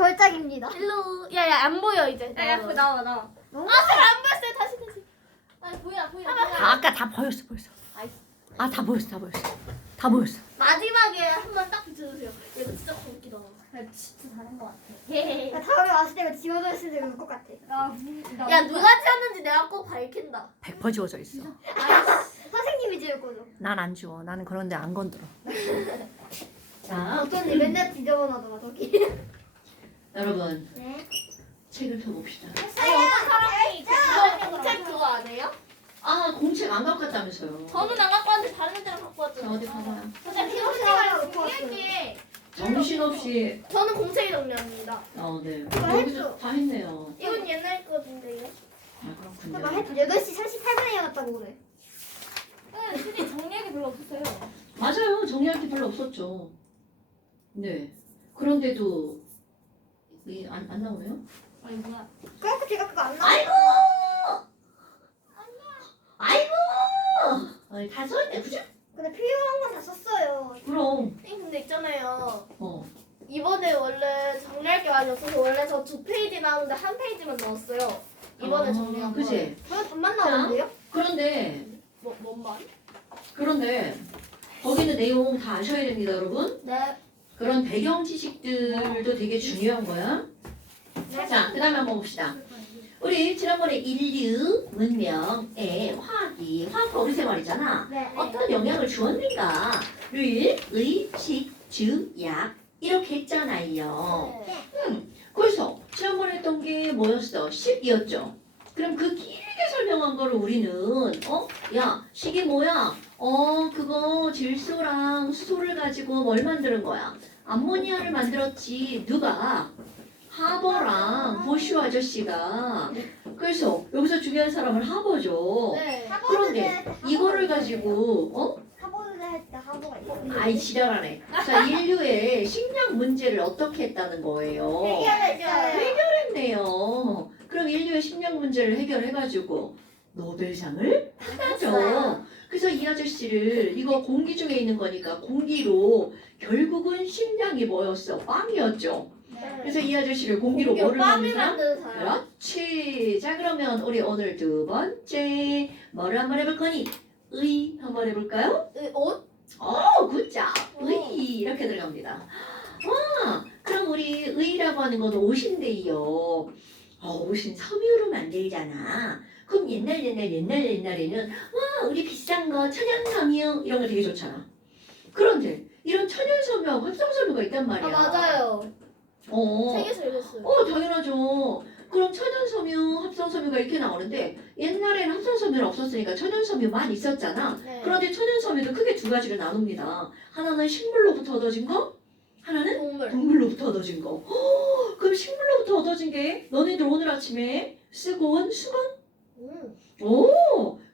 걸작입니다. 일로. 야야 안 보여 이제. 야, 나와. 안 보였어요. 다시. 아 보여. 아까 다 보였어. 아, 다 보였어. 마지막에 한 번 딱 비춰주세요. 얘가 진짜 웃기다. 진짜 잘한 것 같아. 나 다음에 왔을 때 지워져 있을 때 울 것 같아. 야 누가 지었는지 내가 꼭 밝힌다. 100% 지워져 있어. 선생님이 지을 거죠. 난 안 지워. 나는 그런데 안 건드려. 자, 어쩐지 맨날 지저분하더라 저기. 여러분 네. 책을 펴봅시다. 아니 어떤 사람이 저 공책 그거 안 해요? 아, 공책 안 갖고 왔다면서요. 저는 안 갖고 왔는데 다른 데랑 갖고 자, 왔잖아요. 어디 가봐요. 선생님 시간을 놓고 왔어요. 정리할게. 정신없이. 저는 공책이 정리합니다. 네. 다 여기서 했어. 다 했네요. 이건 옛날 거던데요? 아, 나 그렇군요. 8시 48분에 일어났다고 그래. 근데 정리하기 별로 없었어요. 맞아요. 정리할 게 별로 없었죠. 네. 그런데도 안 나오네요? 아니 뭐야? 그래갖고 제가 그거 안 나와. 아이고! 아니, 다 써있네, 그죠? 근데 필요한 건 다 썼어요. 그럼. 근데 있잖아요. 어. 이번에 원래 정리할 게 많이 없어서 원래 저 2페이지 나오는데 한 페이지만 넣었어요. 이번에 정리한 거. 그지? 저는 반만 나오는데요? 그런데, 뭔 말? 거기는 내용 다 아셔야 됩니다, 여러분. 네. 그런 배경 지식들도 되게 중요한 거야. 자, 그 다음에 한번 봅시다. 우리 지난번에 인류 문명에 화학과 우리 생활이잖아. 네. 어떤 영향을 주었는가를 의식, 주, 약 이렇게 했잖아요. 그래서 지난번에 했던 게 뭐였어? 10이었죠. 그럼 그 길게 설명한 거를 우리는 야, 식이 뭐야? 그거 질소랑 수소를 가지고 뭘 만드는 거야? 암모니아를 만들었지. 누가? 하버랑 보슈 아저씨가. 그래서 여기서 중요한 사람은 하버죠. 네. 그런데 이거를 가지고 하버드 할때 하버가 있거든요. 아이 지랄하네. 자, 인류의 식량 문제를 어떻게 했다는 거예요? 해결했네요. 그럼 인류의 식량 문제를 해결해가지고 노벨상을 받았죠. 그래서 이 아저씨를 이거 공기 중에 있는 거니까 공기로 결국은 식량이 뭐였어? 빵이었죠. 그래서 이 아저씨를 공기로 뭐를 빵을 만든 사람? 만드는 사람. 그렇지. 자, 그러면 우리 오늘 두 번째 뭐를 한번 해볼 거니? 의 한번 해볼까요? 옷? 굿잡. 의 이렇게 들어갑니다. 와, 그럼 우리 의라고 하는 건 옷인데요. 옷은 섬유로 만들잖아. 그럼 옛날에는 와, 우리 비싼 거 천연 섬유 이런 거 되게 좋잖아. 그런데 이런 천연 섬유하고 합성 섬유가 있단 말이야. 맞아요. 어. 책에서 읽었어요. 당연하죠. 그럼 천연섬유, 합성섬유가 이렇게 나오는데 옛날에는 합성섬유는 없었으니까 천연섬유만 있었잖아. 네. 그런데 천연섬유도 크게 두 가지로 나눕니다. 하나는 식물로부터 얻어진 거, 하나는 동물. 동물로부터 얻어진 거. 그럼 식물로부터 얻어진 게 너네들 오늘 아침에 쓰고 온 수건?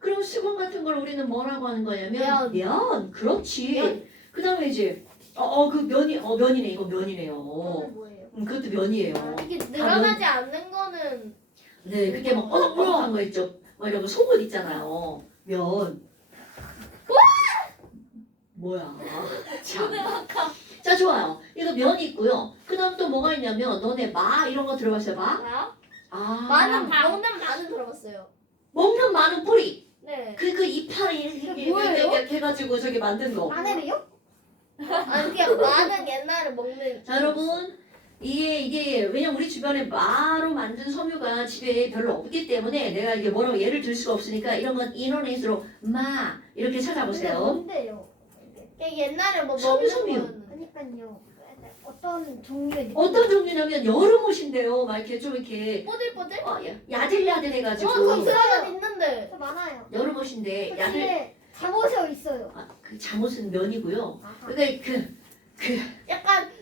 그럼 수건 같은 걸 우리는 뭐라고 하는 거냐면 면. 그렇지. 면. 그 다음에 이제 그 면이네. 이거 면이네요. 그거는 뭐예요? 그것도 면이에요. 이게 늘어나지 않는 거는 네, 그게 막 어덕어덕한 거 있죠. 막 이런 거 속옷 있잖아요. 면. 뭐야? 참. 자, 좋아요. 이거 면이 있고요. 그 다음 또 뭐가 있냐면 너네 마 이런 거 들어봤어요? 마? 아? 먹는 마는 들어봤어요. 먹는 마는 뿌리. 네. 그 이파리 이렇게 뭐예요? 해가지고 저기 만든 거. 마늘이요? 아니 그냥 마는 옛날에 먹는. 자, 여러분. 이게 왜냐면 우리 주변에 마로 만든 섬유가 집에 별로 없기 때문에 내가 이게 뭐라고 예를 들 수가 없으니까 이런 건 인터넷으로 마 이렇게 근데 찾아보세요. 뭔데요? 그냥 옛날에 뭐 섬유, 먹는 섬유. 거였는데. 그러니까요. 어떤 종류의 어떤 종류냐면 여름 옷인데요. 막 이렇게 좀 이렇게 뽀들뽀들? 야들야들해가지고 그거 들어가 있는데. 저 많아요. 여름 옷인데 야들. 근데 잠옷에 있어요. 그 잠옷은 면이고요. 아하. 그러니까 약간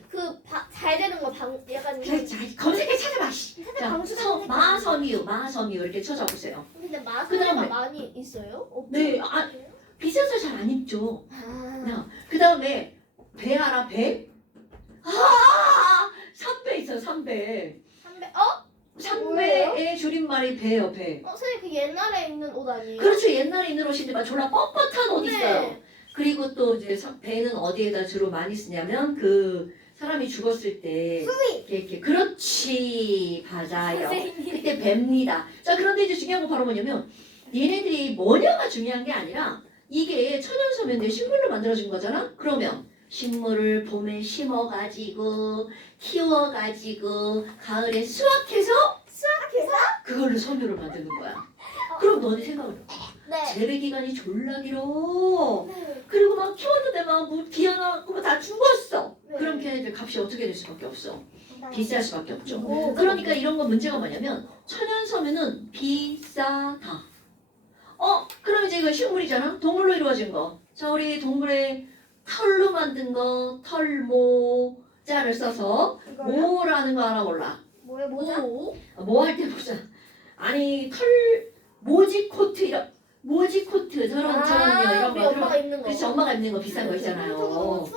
잘 되는 거 약간 검색해 찾아봐. 씨. 자, 방수는 마섬유 이렇게 찾아보세요. 근데 그다음에- 마스크가 많이 있어요? 네, 비싸서 잘 안 입죠. 아. 그 다음에 배 알아? 배? 삼배 있어요. 삼배. 삼배. 삼배의 줄임말이 배요. 배. 선생님 그 옛날에 입는 옷 아니에요? 그렇죠. 옛날에 입는 옷인데 막 졸라 뻣뻣한 옷 네. 있어요. 그리고 또 이제 배는 어디에다 주로 많이 쓰냐면 그 사람이 죽었을 때 수위. 이렇게 그렇지 맞아요. 선생님. 그때 뵙니다. 자 그런데 이제 중요한 건 바로 뭐냐면 얘네들이 뭐냐가 중요한 게 아니라 이게 천연소면대 식물로 만들어진 거잖아. 그러면 식물을 봄에 심어가지고 키워가지고 가을에 수확해서 그걸로 섬유를 만드는 거야. 그럼 너네 생각을 해. 네. 재배 기간이 졸라 길어. 네. 그리고 막 키웠는데 막비 하나 그거 다 죽었어. 네. 그럼 걔네들 값이 어떻게 될 수밖에 없어. 비쌀 수밖에 없죠. 오, 그러니까 이런 거 문제가 뭐냐면 천연 섬유는 비싸다. 그럼 이제 이거 식물이잖아. 동물로 이루어진 거. 자 우리 동물의 털로 만든 거 털모자를 써서 이거요? 모라는 거 하나 몰라. 뭐야 모자? 뭐 할 때 보자. 아니 털 모지 코트 이런 모지 코트 저런 이런 우리 거 엄마가 입는 거. 그렇지 엄마가 입는 거 비싼 거 저거 너무 있잖아요.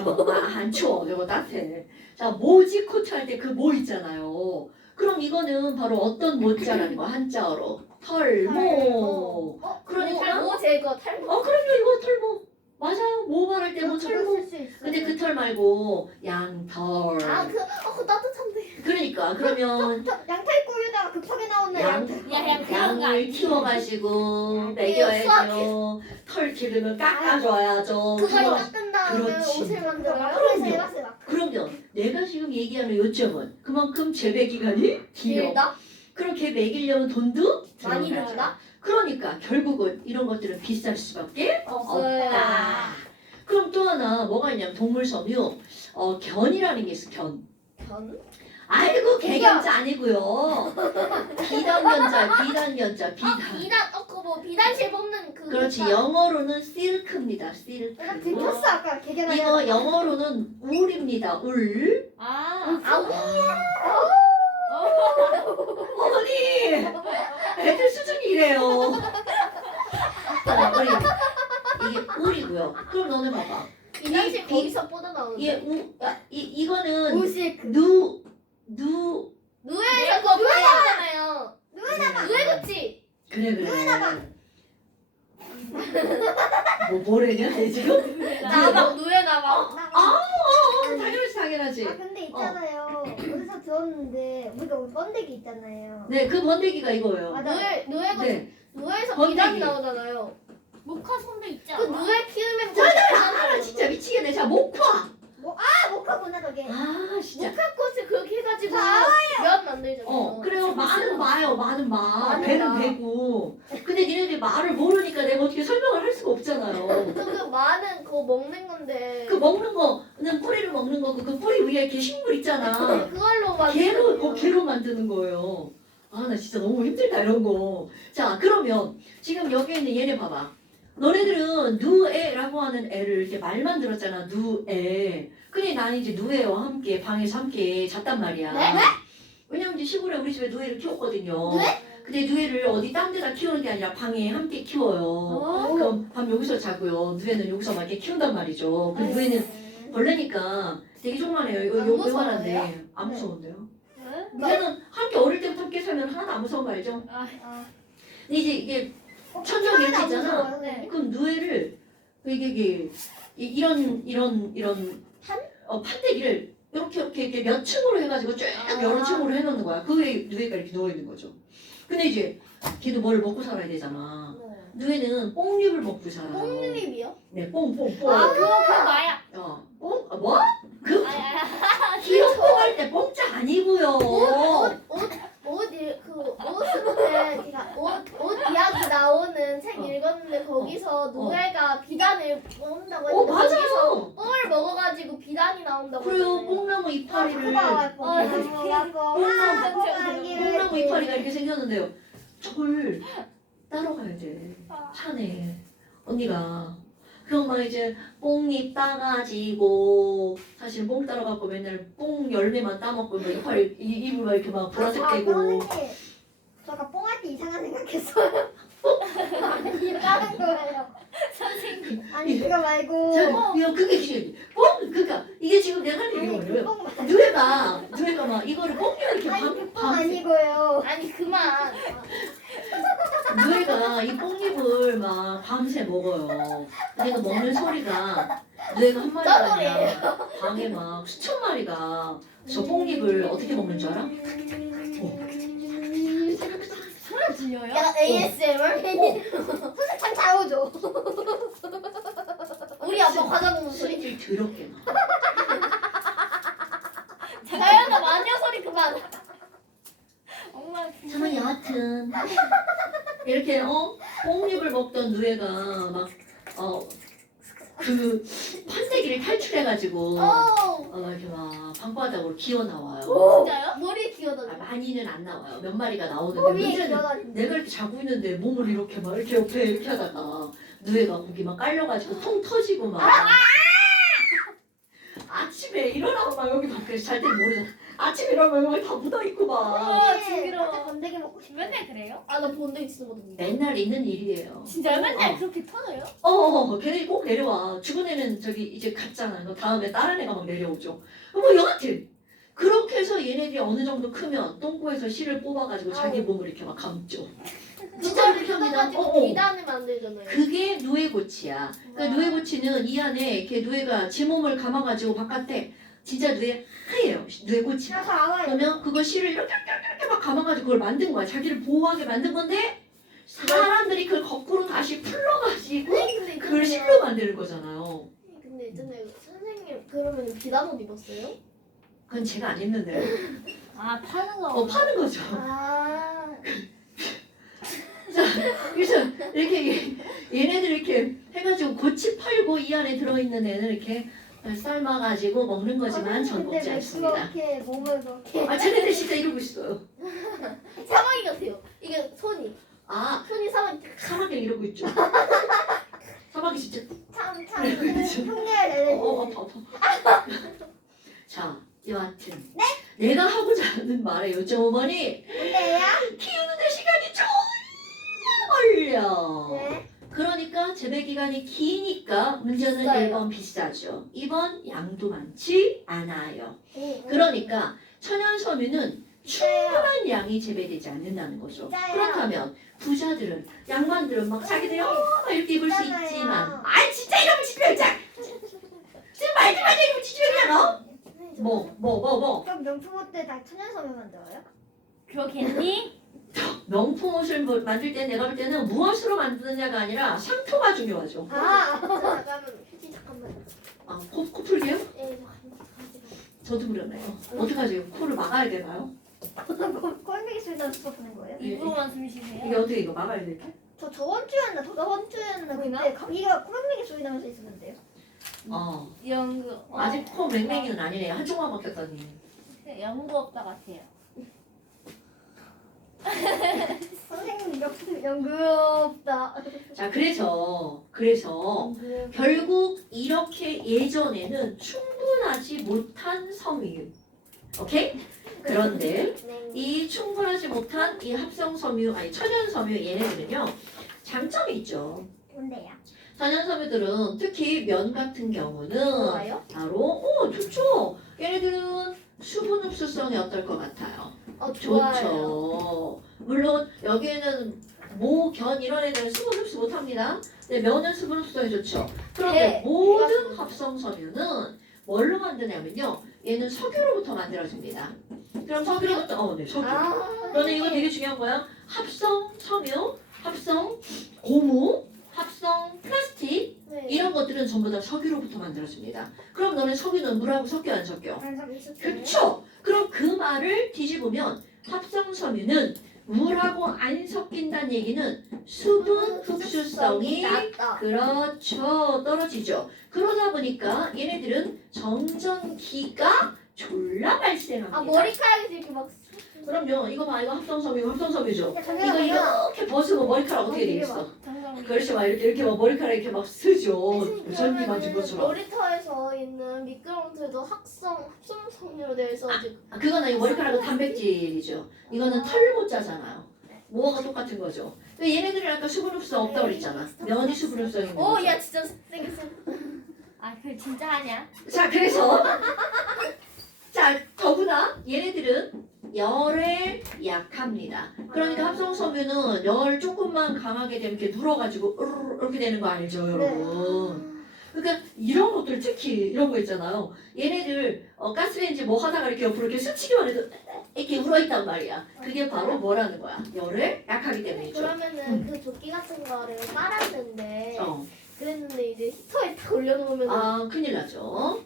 추워 보여요. 안 추워 저거 따뜻해. 자 모지 코트 할 때 그 모 있잖아요. 그럼 이거는 바로 어떤 모자라는 거 한자어로 털모. 그러니까 탈모 제거 탈모. 그럼요 이거 털모 맞아 모 말할 때 뭐 털모. 쓸수 있어. 근데 그 털 말고 양털. 그거 따뜻한데. 그러니까 그러면 양탈구에다가 급하게 나오는 양탈. 양을 키워가지고 먹여야죠. 털 기름을 깎아줘야죠. 그걸 그거- 깎은 다음에 그렇지. 옷을 만들어요. 마크에서 해봤어요. 마크. 그러면 내가 지금 얘기하는 요점은 그만큼 재배 기간이 길어. 길다? 그럼 걔 먹이려면 돈도 많이 들어가죠. 들다? 그러니까 결국은 이런 것들은 비쌀 수밖에 없어요. 없다. 그럼 또 하나 뭐가 있냐면 동물 섬유 견이라는 게 있어. 견. 견? 아이고 개견자 아니고요. 비단견자 비단. 그거 뭐 비단실 뽑는 그. 그렇지 영어로는 실크입니다. 실크. 내가 들켰어 아까 개개나. 이거 영어로는 울입니다. 울. 아. 어머니 애들 수준이 이래요. 우리 이게 울이고요. 그럼 너네 봐봐. 비단실 비- 거기서 뻗어 나오는. 이게 이거는 우식. 누 누에에서 그거 누에잖아요. 누에 그치? 그래. 뭐래냐 얘 지금? 나방 누에 나방. 당연하지. 근데 있잖아요. 어디서 들었는데 우리가 우리 번데기 있잖아요. 네, 그 번데기가 이거예요. 맞아. 누에 그 네, 누에에서 번데기. 비단이 나오잖아요. 모카 손도 있지 그 않아? 누에 키우면 아, 진짜 미치겠네. 자, 목화. 모카구나 저게. 아, 진짜. 모카꽃을 그렇게 해가지고 면 만들잖아요. 그래요. 많은 마요, 많은 마. 많은 배는 마. 배고. 근데 니네들이 말을 모르니까 내가 어떻게 설명을 할 수가 없잖아요. 그 많은 그거 먹는 건데. 그 먹는 거는 뿌리를 먹는 거고 그 뿌리 위에 이렇게 식물 있잖아. 그걸로 개로, 개로 만드는 거예요. 아, 나 진짜 너무 힘들다, 이런 거. 자, 그러면 지금 여기 있는 얘네 봐봐. 너네들은 누에라고 하는 애를 이렇게 말만 들었잖아, 누에. 근데 나는 이제 누에와 함께 방에서 함께 잤단 말이야. 네? 왜냐면 이제 시골에 우리 집에 누에를 키웠거든요. 네? 근데 누에를 어디 딴 데다 키우는 게 아니라 방에 함께 키워요. 그럼 밤 여기서 자고요. 누에는 여기서 막 이렇게 키운단 말이죠. 그 누에는 벌레니까 되게 조그만해요. 이거 안 요만한데. 무서워요? 안 무서운데요? 네? 누에는 함께 어릴 때부터 함께 살면 하나도 안 무서운 거 알죠? 근데 이제 이게 천적 이렇게 있잖아. 네. 그럼 누에를 이게 이런 판? 판때기를 이렇게 몇 층으로 해가지고 쭉 여러 층으로 해놓는 거야. 그게 누에가 이렇게 누워 있는 거죠. 근데 이제 걔도 뭘 먹고 살아야 되잖아. 누에는 뽕잎을 먹고 살아요. 뽕잎이요? 네, 뽕. 그거 나야. 뽕? 뭐? 그 아야. 귀여운 할 때 뽕자 아니고요. 옷 이야기 나오는 책 읽었는데 거기서 누에가 비단을 먹는다고 했는데 거기서 맞아요. 뽕을 먹어가지고 비단이 나온다고 그래요. 했잖아요. 뽕나무 이파리를 뽕나무 이파리가 이렇게 생겼는데요. 저걸 따러 가야 돼. 산에 언니가. 그럼 막 이제 뽕잎 따가지고 사실 뽕 따러 갖고 맨날 뽕 열매만 따먹고 막 이파리 입을 막 이렇게 막 보라색 떼고. 저 아까 뽕할 때 이상한 생각했어요. 아니 다른 거예요. 선생님. 아니 그거 말고. 자, 이거 그게 지금 뽕 그러니까 이게 지금 내가 할 얘기가 뭐냐면 뽕 누에가 막 이거를 뽕잎을 이렇게 아니 그뽕 아니고요. 아니 그만. 누에가 이 뽕잎을 콩잎을 막 밤새 먹어요. 그러니까 먹는 소리가 뇌가 한 마리가 아니라 방에 막 수천 마리가 저 콩잎을 어떻게 먹는 줄 알아? 소리 들려요? 야 ASMR. 선생님 잘 오죠. 우리 아빠 과자 먹는 소리. 소리를 더럽게 막. 자연아 마녀 소리 그만. 엄마 정말 여하튼 이렇게 콩잎을 먹던 누에가 막그 판때기를 탈출해가지고 이렇게 막 방바닥으로 기어 나와요. 진짜요? 머리 기어다녀. 많이는 안 나와요. 몇 마리가 나오는데 머리에 문제는 기어다니는. 내가 이렇게 자고 있는데 몸을 이렇게 막 이렇게 옆에 이렇게 하다가 누에가 거기 막 깔려가지고 통 터지고 막 아침에 일어나고 막 여기 막 그래서 잘 때 모르잖아. 아침에 일어나면 여기 다 묻어있고 막 징그러워. 건더기 먹고 싶어. 맨날 그래요? 아나 본데 있으거든. 맨날 있는 일이에요. 진짜요? 맨날 그렇게 터져요? 걔네들이 꼭 내려와. 죽은 애는 저기 이제 갔잖아. 그 다음에 다른 애가 막 내려오죠. 뭐 여하튼 그렇게 해서 얘네들이 어느 정도 크면 똥꼬에서 실을 뽑아가지고 자기 몸을 이렇게 막 감죠. 진짜 이렇게 합니다. 가지고 비단을 만들잖아요. 그게 누에고치야. 그러니까 누에고치는 이 안에 이렇게 누에가 지 몸을 감아가지고 바깥에 진짜 누에 하얘요. 누에고치. 그래서 알아요. 그러면 그거 실을 이렇게 막 감아가지고 그걸 만든 거야. 자기를 보호하게 만든 건데 사람들이 그걸 거꾸로 다시 풀러가지고 근데 그걸 실로 만드는 거잖아요. 근데 있잖아요. 선생님 그러면 비단 옷 입었어요? 그건 제가 안 했는데. 아 파는 거. 파는 거죠. 아. 그래서 이렇게 얘네들 이렇게 해가지고 고치 팔고 이 안에 들어있는 애는 이렇게 삶아가지고 먹는 거지만 전 근데 먹지 왜 않습니다. 그렇게 몸을 그렇게. 쟤네들 진짜 이러고 있어요. 사마귀 같아요. 이게 손이 아, 손이 사마귀. 사막이 이러고 있죠. 사막이 진짜 참 그렇죠. 흉내를 내는. 아파. 자, 여하튼 내가 하고자 하는 말에 요점어머니 뭔데요? 키우는데 시간이 졸라 걸려. 네. 그러니까 재배 기간이 기니까 문제는 비싸요. 1번 비싸죠. 2번 양도 많지 않아요. 그러니까 천연 섬유는 충분한 양이 재배되지 않는다는 거죠. 진짜요? 그렇다면 부자들은 양반들은 막 자기들이 이렇게 입을 수 있잖아요. 있지만 진짜 이러면 지병이야. 지금 말도 안 되는 지병이야 너. 뭐. 그럼 명품 옷들 다 천연섬유 만들어요? 그러겠니? 명품 옷을 만들 때 내가 볼 때는 무엇으로 만드느냐가 아니라 상표가 중요하죠. 잠깐만. 휴지 잠깐만. 코 풀게요? 예, 잠깐만. 저도 그러네요. 어떡하지? 코를 막아야 되나요? 꼴미기 소리 나서 부는 거예요? 입으로만 숨 쉬세요? 이게 어떻게 이거 막아야 될까? 저 저번 주였나 그때 감기가 꼴미기 소리 나면서 있었는데요. 연구. 아직 코 맹맹이는 아니네요. 한쪽만 막혔다니. 연구 없다 같아요. 선생님 연구없다. 자, 그래서 결국 이렇게 예전에는 충분하지 못한 섬유. 오케이? 그런데 이 충분하지 못한 이 합성 섬유, 천연 섬유 얘네들은요. 장점이 있죠. 뭔데요? 천연 섬유들은 특히 면 같은 경우는 좋아요? 바로 좋죠. 얘네들은 수분 흡수성이 어떨 것 같아요? 좋아요. 좋죠. 물론 여기에는 모, 견 이런 애들은 수분 흡수 못합니다. 근데 면은 수분 흡수성이 좋죠. 그런데 네, 모든 제가 합성 섬유는 뭘로 만드냐면요. 얘는 석유로부터 만들어집니다. 그럼 석유로부터 네, 석유. 그런데 이거 되게 중요한 거야. 합성 섬유, 합성 고무, 합성 플라스틱 이런 것들은 전부 다 석유로부터 만들어집니다. 그럼 너네 석유는 물하고 섞여 안 섞여? 그렇죠. 그럼 그 말을 뒤집으면 합성 섬유는 물하고 안 섞인다는 얘기는 수분 흡수성이 낮다. 그렇죠. 떨어지죠. 그러다 보니까 얘네들은 정전기가 졸라 발생합니다. 머리카락이 이렇게 막. 그럼요. 이거 봐. 이거 합성섬유, 합성섬유죠. 이거 잠깐만요. 이렇게 벗으면 머리카락 어떻게 되겠어? 장정. 그렇지 막 이렇게 막 머리카락 이렇게 막 쓰죠. 전기 맞은 것처럼. 놀이터에서 있는 미끄럼틀도 합성섬유로 되어 있어가지고. 그거는 이 머리카락은 단백질이죠. 이거는 털 모짜잖아요. 뭐가 똑같은 거죠. 근데 얘네들은 아까 수분 흡수성 없다고 그랬잖아. 면이 수분 흡수성이 있는 거죠. 야 진짜 생겼어. 그 진짜 하냐? 자, 그래서 자, 더구나 얘네들은 열의 약합니다. 그러니까 합성섬유는 열 조금만 강하게 되면 이렇게 눌어가지고 으르르 이렇게 되는 거 알죠, 여러분? 그러니까 이런 것들 특히 이런 거 있잖아요. 얘네들 가스레인지 뭐 하다가 이렇게 옆으로 이렇게 스치기만 해도 이렇게 울어있단 말이야. 그게 바로 뭐라는 거야? 열에 약하기 때문이죠. 그러면은 그 조끼 같은 거를 빨았는데 어. 그랬는데 이제 히터에 딱 올려놓으면 아, 큰일 나죠.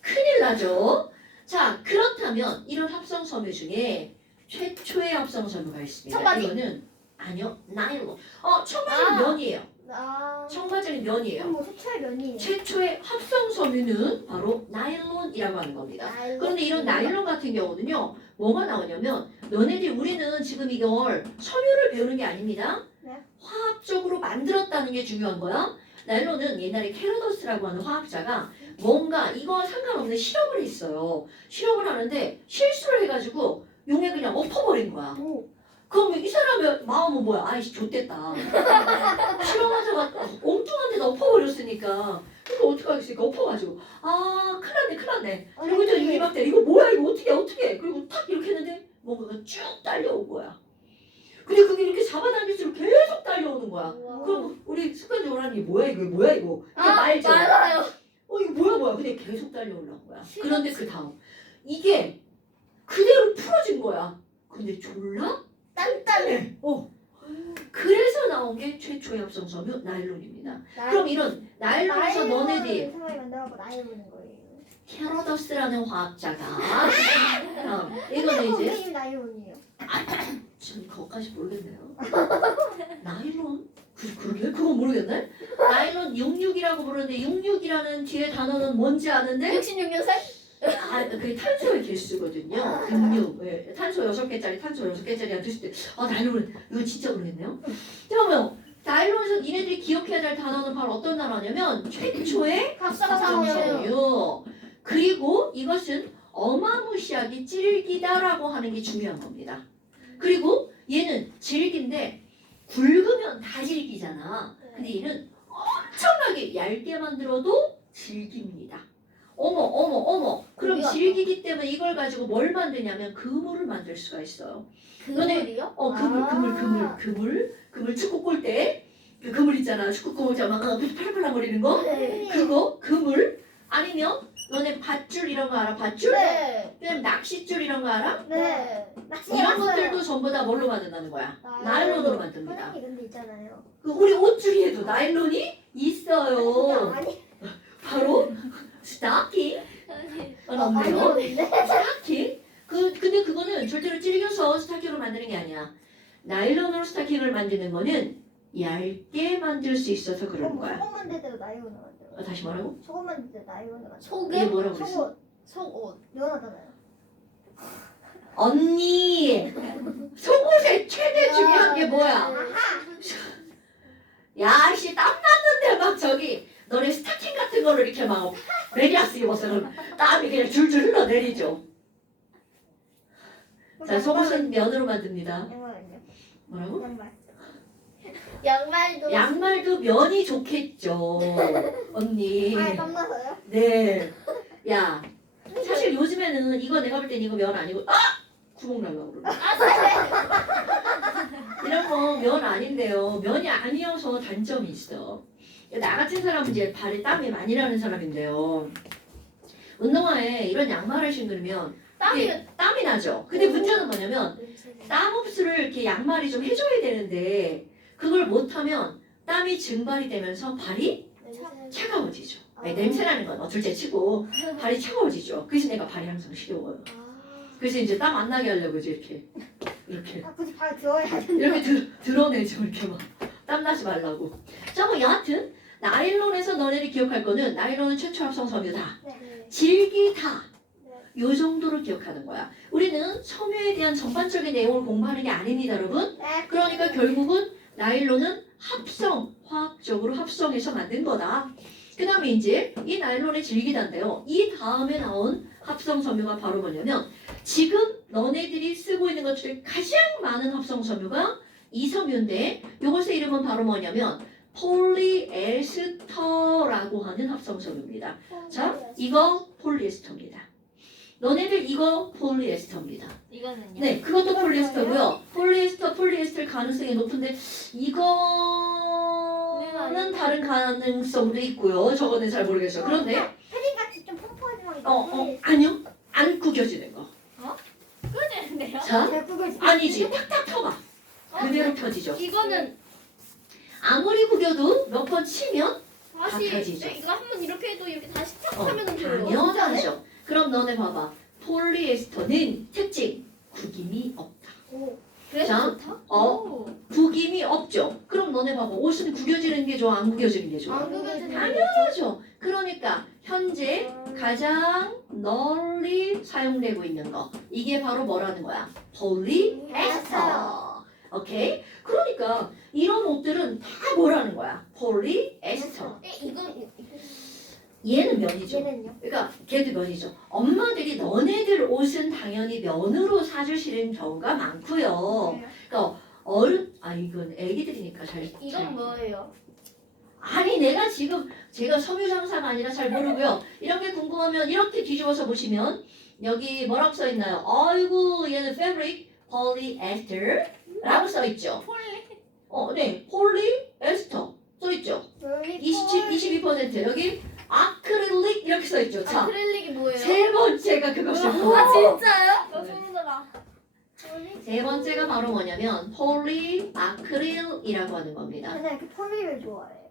큰일 나죠. 자, 그렇다면 이런 합성섬유 중에 최초의 합성섬유가 있습니다. 청바지? 이거는 아니요, 나일론. 청바지는 아. 면이에요. 아 청바지는 면이에요. 뭐 최초의 면이에요. 최초의 합성섬유는 바로 나일론이라고 하는 겁니다. 그런데 이런 나일론 같은 경우는요, 뭐가 나오냐면, 우리는 지금 이걸 섬유를 배우는 게 아닙니다. 네. 화학적으로 만들었다는 게 중요한 거야. 나일론은 옛날에 캐로더스라고 하는 화학자가 뭔가 이거 상관없는 실험을 했어요. 실험을 하는데 실수를 해가지고 용에 그냥 엎어버린 거야. 오. 그럼 이 사람의 마음은 뭐야? 아이씨, 좆됐다. 실험하다가 엉뚱한 데다 엎어버렸으니까. 그러니까 어떡하겠습니까? 엎어가지고. 아, 큰일 났네. 그리고 저 이게 막 때, 이거 뭐야, 이거 어떻게. 그리고 탁 이렇게 했는데 뭔가가 쭉 딸려온 거야. 근데 그게 이렇게 잡아당길수록 계속 딸려오는 거야. 그럼 우리 습관적으로 하는 게 뭐야, 이거. 이렇게 말죠. 맞아요. 이거 뭐야. 근데 계속 딸려오는 거야. 그런데 그 다음. 이게 그대로 풀어진 거야. 근데 졸라 단단해. 그래서 나온 게 최초의 합성섬유 나일론입니다. 그럼 이런 나일론에서 너네들이 생각이 만들어갖고 나일론인 거예요. 캐로더스라는 화학자가 이거는 이제 선생님 나일론이에요. 지금 그것까지 모르겠네요. 나일론? 그러게? 그건 모르겠네. 나일론 66이라고 부르는데 66이라는 뒤에 단어는 뭔지 아는데 66년생? 그게 탄소의 개수거든요. 66. 예, 탄소 6개짜리, 탄소 6개짜리 드실 때 나일론 이거 진짜 모르겠네요. 그러면 나일론에서 니네들이 기억해야 될 단어는 바로 어떤 단어냐면 최초의 합성섬유. 그리고 이것은 어마무시하게 질기다라고 하는 게 중요한 겁니다. 그리고 얘는 질긴데 굵으면 다 질기잖아. 근데 얘는 엄청나게 얇게 만들어도 질깁니다. 어머. 그럼 우리가- 질기기 때문에 이걸 가지고 뭘 만드냐면 그물을 만들 수가 있어요. 그물이요? 그물 축구 골 때 그 그물 있잖아. 축구 그물 잡아 팔팔팔 거리는 거. 네. 그거 그물 아니면 너네 밧줄 이런 거 알아? 밧줄? 네. 그다음 낚싯줄 이런 거 알아? 네. 이런 것들도 전부 다 뭘로 만든다는 거야? 나일론으로 만듭니다. 선생님 근데 있잖아요. 우리 옷줄이에도 나일론이 있어요. 아니. 바로 스타킹. 없네요. 나일론인데? 스타킹. 근데 그거는 절대로 찔겨서 스타킹으로 만드는 게 아니야. 나일론으로 스타킹을 만드는 거는 얇게 만들 수 있어서 그런 거야. 소금 만들 때도 나일론을 만들어. 다시 뭐라고? 소금 만들 때 나일론을 만들어. 이게 속에 뭐라고 그랬어? 속옷 속옷. 연하잖아요. 언니 속옷의 최대 중요한 게 뭐야? 야, 씨, 땀 났는데 막 저기 너네 스타킹 같은 거를 이렇게 막 메리아스 입어서 그럼 땀이 그냥 줄줄 흘러내리죠. 자, 속옷은 면으로 만듭니다. 양말은요? 뭐라고? 양말. 양말도 양말도 면이 좋겠죠, 언니. 아 땀나서요? 네. 야, 사실 요즘에는 이거 내가 볼 땐 이거 면 아니고 구멍 날라고 그러네. 이런 거 면 아닌데요. 면이 아니어서 단점이 있어. 나 같은 사람은 이제 발에 땀이 많이 나는 사람인데요. 운동화에 이런 양말을 신으면 땀이 나죠. 근데 문제는 뭐냐면 땀 흡수를 이렇게 양말이 좀 해줘야 되는데 그걸 못하면 땀이 증발이 되면서 발이 차가워지죠. 아니, 냄새나는 건 둘째 치고 발이 차가워지죠. 그래서 내가 발이 항상 시려워요. 그래서 이제 땀 안 나게 하려고 이제 이렇게 아 굳이 발 들어야 돼. 이렇게 드러내죠. 이렇게 막 땀 나지 말라고. 자, 뭐 여하튼 나일론에서 너네들이 기억할 거는 나일론은 최초 합성섬유다. 네. 질기다. 요 정도로 기억하는 거야. 우리는 섬유에 대한 전반적인 내용을 공부하는 게 아닙니다, 여러분. 네. 그러니까 결국은 나일론은 화학적으로 합성해서 만든 거다. 그 다음에 이제 이 나일론의 질기다인데요. 이 다음에 나온 합성섬유가 바로 뭐냐면 지금 너네들이 쓰고 있는 것 중에 가장 많은 합성섬유가 이 섬유인데 이것의 이름은 바로 뭐냐면 폴리에스터라고 하는 합성섬유입니다. 자, 이거 폴리에스터입니다. 너네들 이거 폴리에스터입니다. 이거는요? 네, 그것도 폴리에스터고요. 폴리에스터 가능성이 높은데 이거는 다른 가능성도 있고요. 저거는 잘 모르겠어요. 그런데 패딩같이 좀 펑펑하지만 아니요, 안 구겨지는 거. 끄지는데요? 자, 잘 그걸 아니지, 탁탁 터봐. 그대로 펴지죠. 이거는 아무리 구겨도 몇 번 치면 다시 펴지죠. 이거 한번 이렇게 해도 이렇게 다시 탁 어, 하면 돼요. 당연하죠. 그럼 너네 봐봐. 폴리에스터는 특징 구김이 없다. 오, 그래서 자, 좋다? 오. 구김이 없죠. 그럼 너네 봐봐. 옷은 구겨지는 게 좋아, 안 구겨지는 게 좋아? 안 구겨지는 게 당연하죠. 그러니까 현재 가장 널리 사용되고 있는 거 이게 바로 뭐라는 거야? 폴리에스터. 오케이? 그러니까 이런 옷들은 다 뭐라는 거야? 폴리에스터. 이건 얘는 면이죠. 얘는요? 그러니까 걔도 면이죠. 엄마들이 너네들 옷은 당연히 면으로 사주시는 경우가 많고요. 그러니까 이건 애기들이니까 잘. 이건 뭐예요? 아니 내가 지금 제가 섬유장사가 아니라 잘 모르고요. 이런 게 궁금하면 이렇게 뒤집어서 보시면 여기 뭐라고 써 있나요? 아이고 얘는 fabric polyester라고 써 있죠. 네, 폴리에스터 써 있죠. 22% 여기 아크릴릭 이렇게 써 있죠. 자, 아크릴릭이 뭐예요? 세 번째가 그것이고. 아 진짜요? 너 소문나라. 세 번째가 바로 뭐냐면 폴리아크릴이라고 하는 겁니다. 근데 그 폴리를 좋아해요.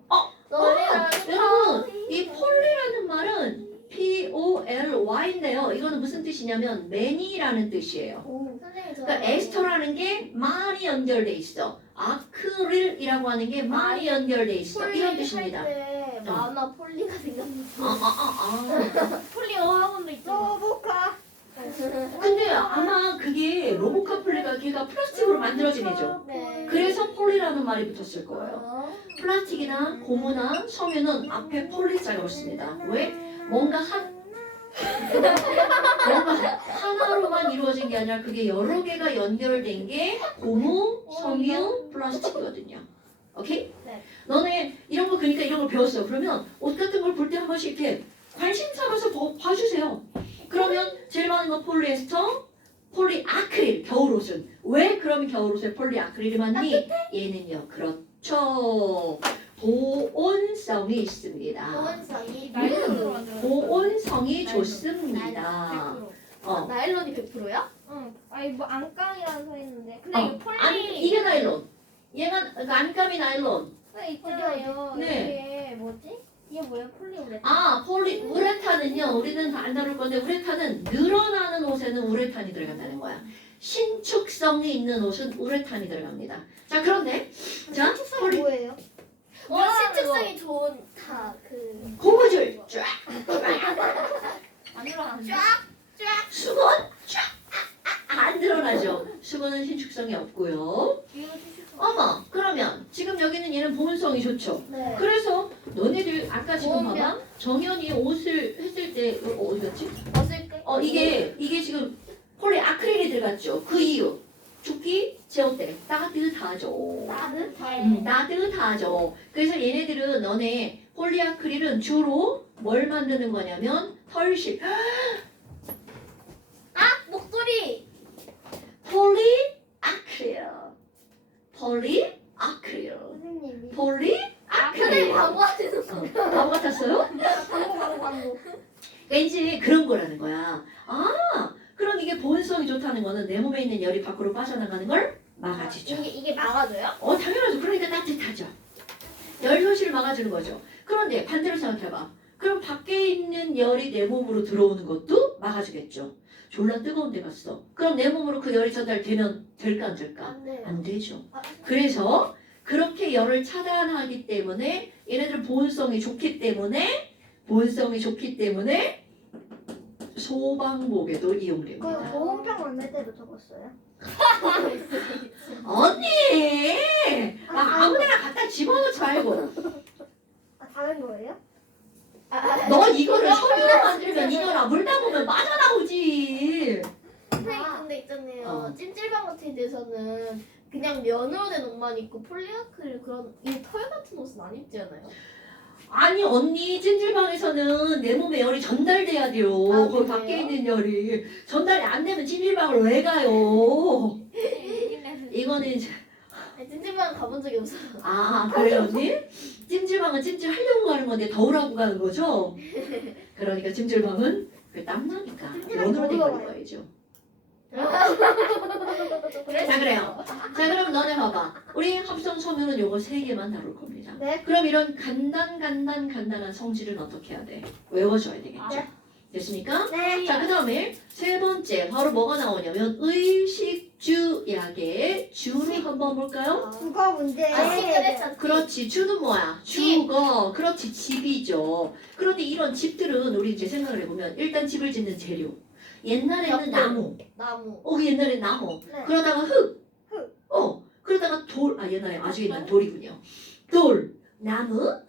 여러분 이 폴리라는 말은 P-O-L-Y인데요. 이거는 무슨 뜻이냐면 many라는 뜻이에요. 선생님 저 그러니까 에스터라는 게 많이 연결돼 있어. 아크릴이라고 하는 게 많이 연결돼 있어. 이런 뜻입니다. 할때 만화 폴리가 생각났어. 폴리 어학원도 있잖아. 로보카. 근데 아마 그게 로보카폴리가 걔가 플라스틱으로 만들어진 애죠. 네. 그래서 폴리라는 말이 붙었을 거예요. 플라스틱이나 고무나 섬유는 앞에 폴리자가 붙습니다. 왜? 뭔가 하나로만 이루어진 게 아니라 그게 여러 개가 연결된 게 고무, 섬유, 플라스틱이거든요. 오케이? 네. 너네 이런 거 그러니까 이런 걸 배웠어. 그러면 옷 같은 걸 볼 때 한 번씩 이렇게 관심 삼아서 봐주세요. 그러면 제일 많은 건 폴리에스터, 폴리아크릴, 겨울옷은. 왜 그러면 겨울옷에 폴리아크릴이 많니? 얘는요. 그렇죠. 보온성이 있습니다. 보온성이 나일론으로 만들어. 보온성이 좋습니다. 100%. 나일론이 100%야? 응. 아니 뭐 안깡이라는 서 있는데. 근데 이거 폴리. 이게 나일론. 얘가 안감이 나일론. 있잖아요. 네. 이게 뭐지? 이게 뭐야? 폴리우레탄. 우레탄은요. 우리는 안 다룰 건데 우레탄은 늘어나는 옷에는 우레탄이 들어간다는 거야. 신축성이 있는 옷은 우레탄이 들어갑니다. 자 그런데 자 축성이 뭐예요? 신축성이 좋은 다그 고무줄 쫙 안 늘어나는데. 수건 쫙안 늘어나죠. 수건은 신축성이 없고요. 이거 티슈. 어머 그러면 지금 여기는 얘는 보온성이 좋죠. 네. 그래서 너네들 아까 지금 보온면? 봐봐. 정연이 옷을 했을 때 어디 갔지? 어슬 이게 지금 폴리아크릴이 들어갔죠. 그 이유 춥기 제어 때 따뜻하죠. 따뜻하죠. 그래서 얘네들은 너네 폴리아크릴은 주로 뭘 만드는 거냐면 털실 목도리 폴리아크릴 선생님이. 선생님 광고 하시는 거 바보 같았어요? 광고. 왠지 그런 거라는 거야. 그럼 이게 보온성이 좋다는 거는 내 몸에 있는 열이 밖으로 빠져나가는 걸 막아주죠. 이게 막아줘요? 당연하죠. 그러니까 따뜻하죠. 열 효시를 막아주는 거죠. 그런데 반대로 생각해봐. 그럼 밖에 있는 열이 내 몸으로 들어오는 것도 막아주겠죠. 졸라 뜨거운 데 갔어. 그럼 내 몸으로 그 열이 전달되면 될까 안 될까? 안 돼요. 안 되죠. 그래서 그렇게 열을 차단하기 때문에 얘네들 보온성이 좋기 때문에 소방복에도 이용됩니다. 그 보온병 얼마 때도 적었어요? 언니! 아무데나 갖다 집어넣지 말고. 다른 거예요? 너 이거를 섬유로 만들면 이거랑 물 담으면 빠져나오지. 선생님 근데 있잖아요. 찜질방 같은 데서는 그냥 면으로 된 옷만 입고 폴리아크릴 그런 이 털 같은 옷은 안 입지 않아요? 아니 언니 찜질방에서는 내 몸에 열이 전달돼야 돼요. 아, 거기 그래요? 밖에 있는 열이 전달이 안 되면 찜질방을 왜 가요? 이거는 찜질방 가본 적이 없어요. 아 그래요 언니? 찜질방은 찜질하려고 가는 건데 더우라고 가는 거죠? 그러니까 찜질방은 그 땀나니까 찜질방이 연으로 된 더워요. 거야죠. 자 그래요. 자 그럼 너네 봐봐. 우리 합성 서면은 요거 3개만 다룰 겁니다. 네. 그럼 이런 간단한 성질은 어떻게 해야 돼? 외워줘야 되겠죠? 네. 됐습니까? 네. 자, 그 다음에 3번째 바로 뭐가 나오냐면 의식주약의 주를 한번 볼까요? 국어 문제. 시크릿 그렇지, 주는 뭐야? 집. 주거, 그렇지, 집이죠. 그런데 이런 집들은 우리 이제 생각을 해보면 일단 집을 짓는 재료. 옛날에는 벽돌. 나무, 나무. 옛날엔 나무. 네. 그러다가 그러다가 돌, 옛날에 아주 옛날 돌이군요. 돌, 나무, 흙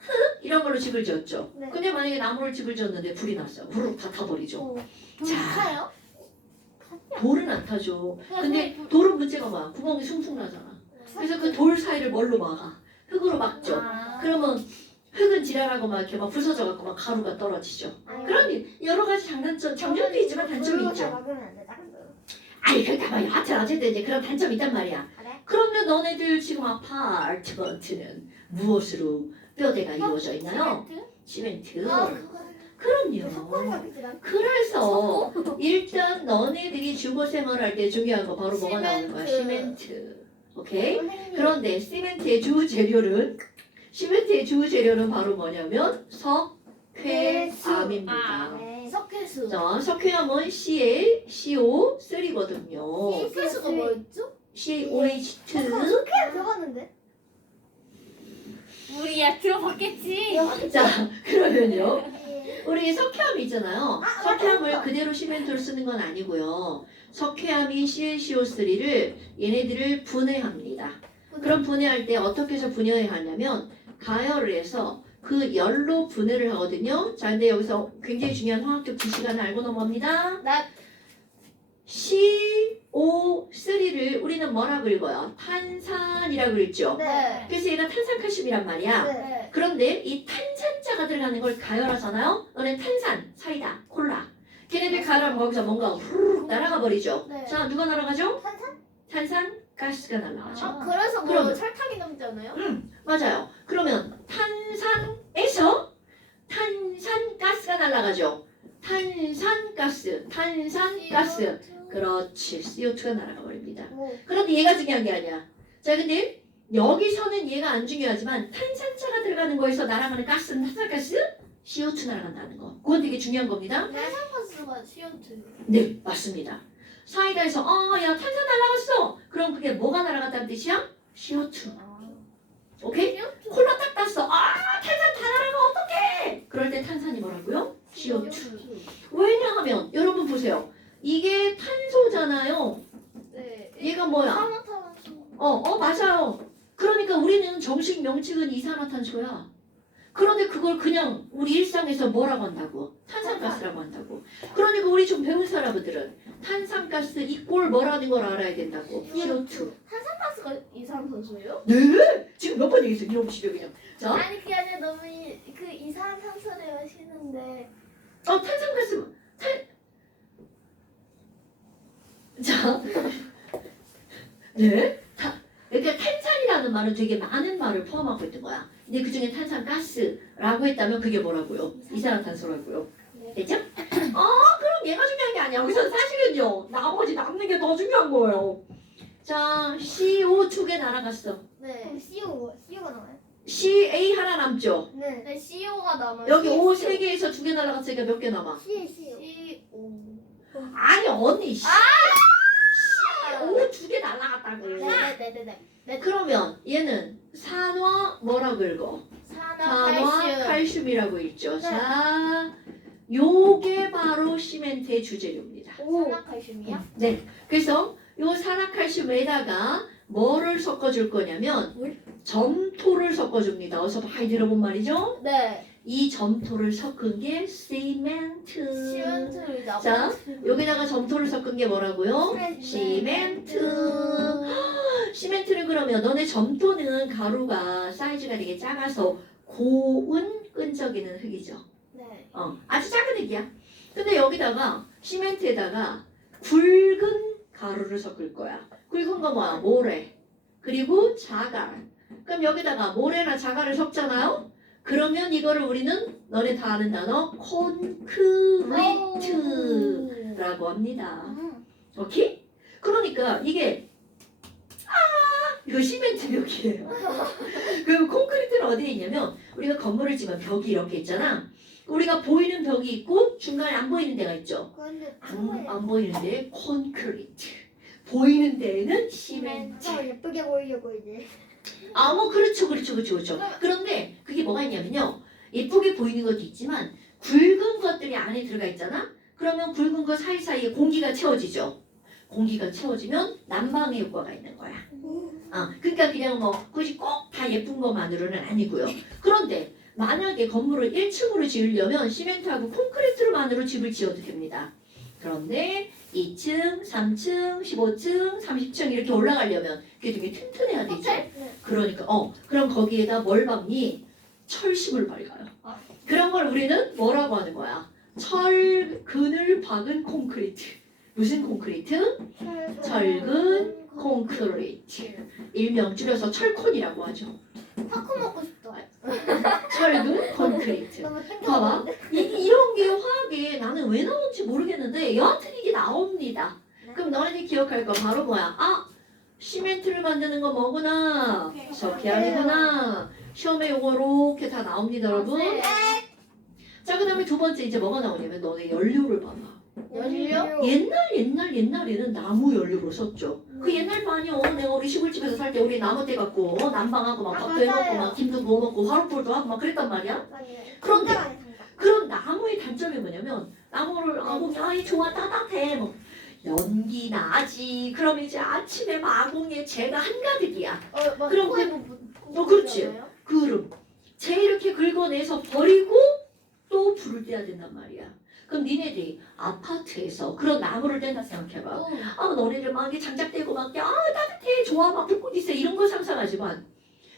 이런 걸로 집을 지었죠. 네. 근데 만약에 나무를 집을 지었는데 불이 났어요. 불을 다 타버리죠. 자, 돌은 안 타죠. 근데 돌은 문제가 뭐야? 구멍이 숭숭 나잖아. 그래서 그 돌 사이를 뭘로 막아? 흙으로 막죠. 그러면 흙은 지랄하고 막 이렇게 막 부서져갖고 막 가루가 떨어지죠. 그런 여러 가지 장점도 있지만 단점이 있죠. 막으면 안 돼. 작은 거. 아니 그러니까 뭐 여하튼 어쨌든 이제 그런 단점이 있단 말이야. 그래? 그러면 너네들 지금 아파트먼트는 무엇으로 뼈대가 이루어져 있나요? 시멘트. 그럼요. 석고가 그지랑. 그래서 일단 너네들이 주거 생활할 때 중요한 거 바로 뭐가 나오는 거야? 시멘트. 오케이? 그런데 시멘트의 주 재료는 바로 뭐냐면 석회암입니다. 네. 석회수. 자, 석회암은 CaCO3거든요. 석회수가 뭐였죠? CaOH2. 석회암 들어봤는데. 우리야 들어봤겠지. 자, 그러면요. 네. 우리 석회암이 있잖아요. 석회암을 그대로 시멘트로 쓰는 건 아니고요. 석회암이 CaCO3를 얘네들을 분해합니다. 그럼 분해할 때 어떻게 해서 분해해야 하냐면 가열을 해서 그 열로 분해를 하거든요. 자, 근데 여기서 굉장히 중요한 화학적 지식 하나 알고 넘어갑니다. 나 CO3를 우리는 뭐라고 읽어요? 탄산이라고 읽죠. 네. 그래서 얘가 탄산칼슘이란 말이야. 네. 네. 그런데 이 탄산자가 들어가는 걸 가열하잖아요. 너네 탄산, 사이다, 콜라. 걔네들 가열하면 거기서 뭔가 후루룩 날아가 버리죠. 네. 자, 누가 날아가죠? 탄산? 탄산 가스가 날아가죠. 그래서 뭐 그러면- 설탕이 넘지 않아요? 맞아요. 그러면 탄산에서 탄산가스가 날아가죠. 탄산가스. 그렇지. CO2가 날아가 버립니다. 뭐. 그런데 얘가 중요한 게 아니야. 자, 근데 여기서는 얘가 안 중요하지만 탄산자가 들어가는 거에서 날아가는 가스는 탄산가스, CO2 날아간다는 거. 그건 되게 중요한 겁니다. 탄산가스가 CO2. 네, 맞습니다. 사이다에서 야 탄산 날아갔어. 그럼 그게 뭐가 날아갔다는 뜻이야? CO2. 오케이? 콜라 딱 땄어. 탄산 다 날아가 어떡해? 그럴 때 탄산이 뭐라고요? CO2. 왜냐하면 여러분 보세요. 이게 탄소잖아요. 네. 얘가 뭐야? 산화탄소. 맞아요. 그러니까 우리는 정식 명칭은 이산화탄소야. 그런데 그걸 그냥 우리 일상에서 뭐라고 한다고? 탄산가스라고 한다고. 그러니까 우리 좀 배운 사람들은 탄산가스 이꼴 뭐라는 걸 알아야 된다고. CO2. 탄산가스가 이산탄소예요? 네? 지금 몇 번 얘기했어? 이놈 집에 그냥. 자, 아니 그게 아니라 너무 그 이산탄소를 마시는데 탄산가스. 자, 네. 그러니까 탄산이라는 말은 되게 많은 말을 포함하고 있는 거야. 근데 그 중에 탄산가스라고 했다면 그게 뭐라고요? 이산화탄소라고요. 됐죠? 그럼 얘가 중요한 게 아니야. 여기서 사실은요. 나머지 남는 게 더 중요한 거예요. 자, CO2개 날아갔어. 네. 그럼 CO가 나와요? CA 하나 남죠? 네. 네, CO가 남아요. 여기 O 3개에서 2개 날아갔으니까 몇 개 남아? CO. CO. 아니 언니 CO 2개 날아갔다고. 네네네네. 그러면 얘는 산화 뭐라고 읽어? 산화 칼슘이라고 읽죠. 자, 요게 바로 시멘트의 주재료입니다. 산화칼슘이야? 네. 그래서 요 산화칼슘에다가 뭐를 섞어줄 거냐면 점토를 섞어줍니다. 어서 많이 들어본 말이죠? 네. 이 점토를 섞은 게 시멘트. 시멘트를 자, 여기다가 점토를 섞은 게 뭐라고요? 시멘트. 시멘트는 그러면 너네 점토는 가루가 사이즈가 되게 작아서 고운 끈 끈적이는 흙이죠. 네. 아주 작은 흙이야. 근데 여기다가 시멘트에다가 굵은 가루를 섞을 거야. 굵은 거 뭐야? 모래. 그리고 자갈. 그럼 여기다가 모래나 자갈을 섞잖아요. 그러면 이거를 우리는 너네 다 아는 단어 콘크리트라고 합니다. 오케이? 그러니까 이게 이거 시멘트 벽이에요. 그럼 콘크리트는 어디에 있냐면 우리가 건물을 지면 벽이 이렇게 있잖아. 우리가 보이는 벽이 있고 중간에 안 보이는 데가 있죠. 그런데 안 보이는 데에 콘크리트. 보이는 데에는 시멘트. 더 예쁘게 보이려고 이제. 뭐 그렇죠. 그런데 그게 뭐가 있냐면요. 예쁘게 보이는 것도 있지만 굵은 것들이 안에 들어가 있잖아. 그러면 굵은 거 사이사이에 공기가 채워지죠. 공기가 채워지면 난방의 효과가 있는 거야. 그러니까 그냥 뭐 굳이 꼭 다 예쁜 것만으로는 아니고요. 그런데 만약에 건물을 1층으로 지으려면 시멘트하고 콘크리트로만으로 집을 지어도 됩니다. 그런데 2층, 3층, 15층, 30층 이렇게 올라가려면 그게 되게 튼튼해야 되죠. 그러니까 그럼 거기에다 뭘 박니? 철심을 밝아요. 그런 걸 우리는 뭐라고 하는 거야? 철근을 박은 콘크리트. 무슨 콘크리트? 철근 콘크리트. 일명 줄여서 철콘이라고 하죠. 팝콘 먹고 싶다. 철근 콘크리트. 너무 봐봐. 땡겨는데. 이런 게 화학에 나는 왜 나오는지 모르겠는데 여하튼 이게 나옵니다. 그럼 너네들이 기억할 거 바로 뭐야? 시멘트를 만드는 거 뭐구나? 석회암이구나. 시험에 요거 이렇게 다 나옵니다, 여러분. 자, 그 다음에 두 번째 이제 뭐가 나오냐면 너네 연료를 봐봐. 연료? 옛날에는 나무 연료로 썼죠. 그 옛날 많이요. 내가 우리 시골집에서 살 때 우리 나무 떼 갖고 난방하고 막 밥도 해먹고 막 김도 구워 먹고 화롯불도 하고 막 그랬단 말이야. 그런데 그런 나무의 단점이 뭐냐면 나무를 아궁이 아이 좋아 따뜻해 뭐 연기 나지. 그럼 이제 아침에 막 아궁이에 재가 한가득이야. 그럼 코에 그렇지. 그럼 재 이렇게 긁어내서 버리고 또 불을 떼야 된단 말이야. 그럼 니네들이 아파트에서 그런 나무를 뗀다 생각해봐. 너네들 막 이게 장작대고 막 따뜻해 좋아 막 불꽃 있어 이런 거 상상하지만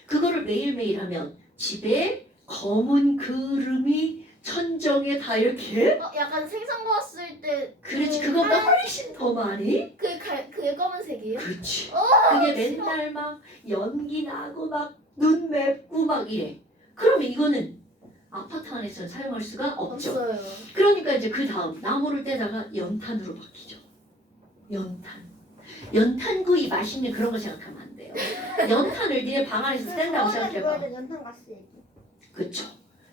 그거를 매일매일 하면 집에 검은 그름이 천정에 다 이렇게 약간 생선 구웠을 때 그렇지 그거보다 훨씬 더 많이 그게 검은색이에요? 그렇지 그게 맨날 막 연기 나고 막 눈 맵고 막 이래. 그러면 이거는 아파트 안에서는 사용할 수가 없죠. 없어요. 그러니까 이제 그 다음 나무를 떼다가 연탄으로 바뀌죠. 연탄구이 맛있는 그런 거 생각하면 안 돼요. 연탄을 니네 방 안에서 뗀다고 생각해봐. 연탄 가스 얘기. 그쵸.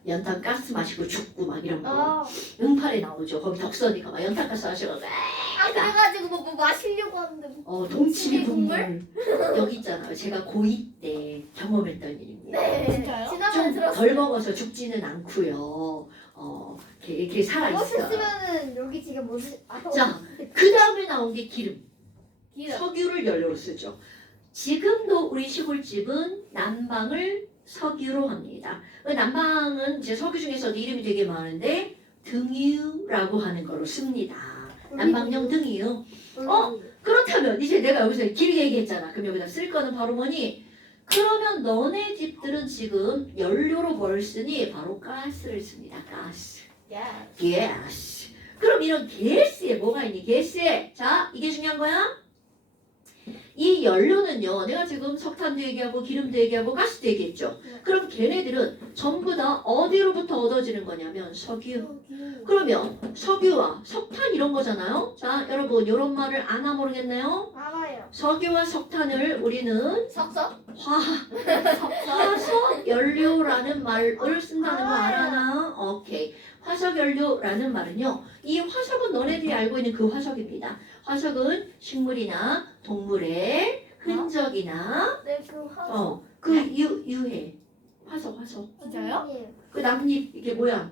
연탄 가스 마시고 죽고 막 이런 거. 응팔에 나오죠. 거기 덕선이가 막 연탄 가스 마시고 그래가지고 뭐 마시려고 하는데 동치미 국물. 여기 있잖아요. 제가 고2 때 경험했던 일입니다. 진짜요? 지난번에 좀 들었어요. 덜 먹어서 죽지는 않고요. 이렇게 살아있어. 멋있으면은 여기 지금 뭐지? 자, 그 다음에 나온 게 기름. 기름. 석유를 연료로 쓰죠. 지금도 우리 시골집은 난방을 석유로 합니다. 난방은 이제 석유 중에서도 이름이 되게 많은데 등유라고 하는 거로 씁니다. 난방용 등유. 그렇다면 이제 내가 여기서 길게 얘기했잖아. 그럼 여기다 쓸 거는 바로 뭐니? 그러면 너네 집들은 지금 연료로 뭘 쓰니? 바로 가스를 씁니다. 가스. 가스. 그럼 이런 가스에 뭐가 있니? 가스에. 자, 이게 중요한 거야. 이 연료는요. 내가 지금 석탄도 얘기하고 기름도 얘기하고 가스도 얘기했죠. 그럼 걔네들은 전부 다 어디로부터 얻어지는 거냐면 석유. 그러면 석유와 석탄 이런 거잖아요. 자, 여러분 이런 말을 아나 모르겠나요? 알아요. 석유와 석탄을 우리는 석석? 화석 연료라는 말을 쓴다는 거 알아나? 오케이. 화석 연료라는 말은요. 이 화석은 너네들이 알고 있는 그 화석입니다. 화석은 식물이나 동물의 흔적이나 그 유해. 화석. 진짜요? 그 나뭇잎 이게 뭐야?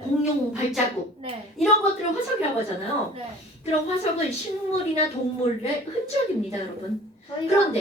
공룡 발자국. 네. 이런 것들을 화석이라고 하잖아요. 네. 그럼 화석은 식물이나 동물의 흔적입니다, 여러분. 저희가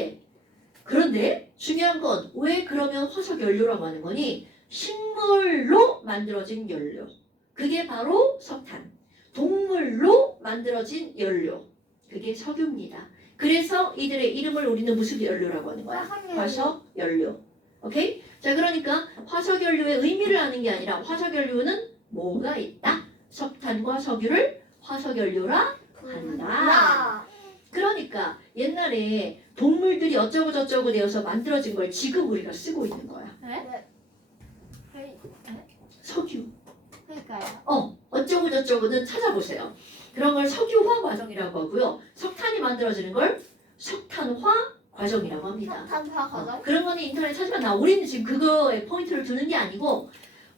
그런데 중요한 건 왜 그러면 화석 연료라고 하는 거니? 식물로 만들어진 연료. 그게 바로 석탄. 동물로 만들어진 연료. 그게 석유입니다. 그래서 이들의 이름을 우리는 무슨 연료라고 하는 거야? 화석 연료. 오케이? 자, 그러니까 화석연료의 의미를 아는 게 아니라 화석연료는 뭐가 있다? 석탄과 석유를 화석연료라 한다. 나. 그러니까 옛날에 동물들이 어쩌고 저쩌고 되어서 만들어진 걸 지금 우리가 쓰고 있는 거야. 석유. 그러니까요. 어쩌고 저쩌고는 찾아보세요. 그런 걸 석유화 과정이라고 하고요. 석탄이 만들어지는 걸 석탄화 과정이라고 합니다. 석탄화 과정? 그런 거는 인터넷 찾으면 나. 우리는 지금 그거에 포인트를 두는 게 아니고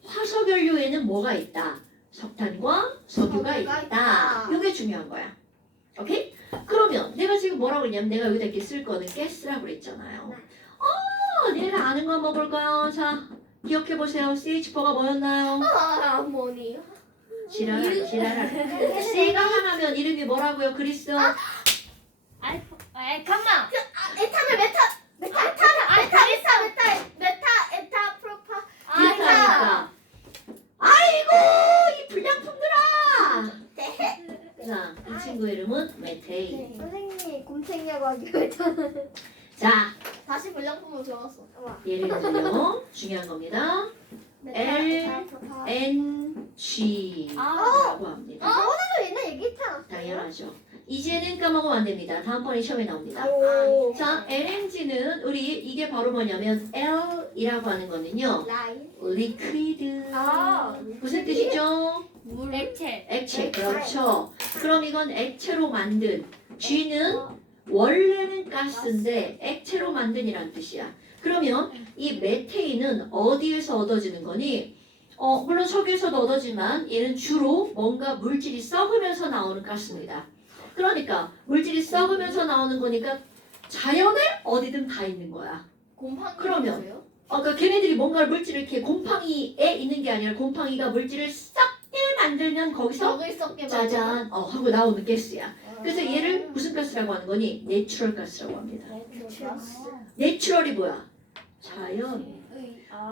화석연료에는 뭐가 있다? 석탄과 석유가 있다. 이게 중요한 거야. 오케이? 그러면 내가 지금 뭐라고 했냐면 내가 여기다 이렇게 쓸 거는 가스라고 그랬잖아요. 내가 아는 거 먹을까요? 자, 기억해 보세요. CH4가 뭐였나요? 아모니. 지랄. C가 하나면 이름이 뭐라고요? 그리스? 잠깐만. 에타 프로파. 비타니까. 아이고 이 불량품들아. 자, 이 친구 이름은 메테인. 선생님이 곰탱이라고 하기로 했잖아. 자, 다시 불량품으로 적었어. 예를 들어 중요한 겁니다. LNG라고 합니다. 또 옛날 얘기했잖아. 당연하죠. 이제는 까먹으면 안 됩니다. 다음번에 시험에 나옵니다. 오. 자, LNG는 우리 이게 바로 뭐냐면 L이라고 하는 거는요. 라인. 리퀴드. 아. 무슨 뜻이죠? 물 액체. 액체. 그렇죠. 그럼 이건 액체로 만든. G는 원래는 가스인데 액체로 만든이란 뜻이야. 그러면 이 메테인은 어디에서 얻어지는 거니? 물론 석유에서도 얻어지만 얘는 주로 뭔가 물질이 썩으면서 나오는 가스입니다. 그러니까 물질이 썩으면서 나오는 거니까 자연에 어디든 다 있는 거야. 곰팡이. 그러면. 있어요? 그러니까 걔네들이 뭔가 물질을 이렇게 곰팡이에 있는 게 아니라 곰팡이가 물질을 썩게 만들면 거기서 적을 썩게 짜잔 하고 나오는 가스야. 그래서 얘를 무슨 가스라고 하는 거니? 내추럴 가스라고 합니다. 내추럴이 뭐야? 자연.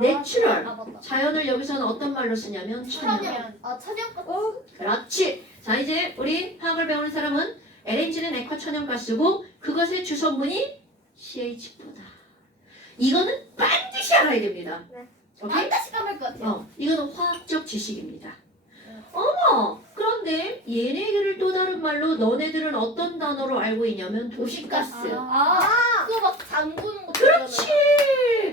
내추럴. 맞다. 자연을 여기서는 어떤 말로 쓰냐면 천연. 천연. 천연 가스. 그렇지. 자, 이제 우리 화학을 배우는 사람은 LNG는 액화천연가스고 그것의 주성분이 CH4다. 이거는 반드시 알아야 됩니다. 네. 오케이? 반드시 까먹을 것 같아요. 이거는 화학적 지식입니다. 어머! 그런데 얘네들을 또 다른 말로 너네들은 어떤 단어로 알고 있냐면 도시가스. 그거 막 담그는 거. 그렇지!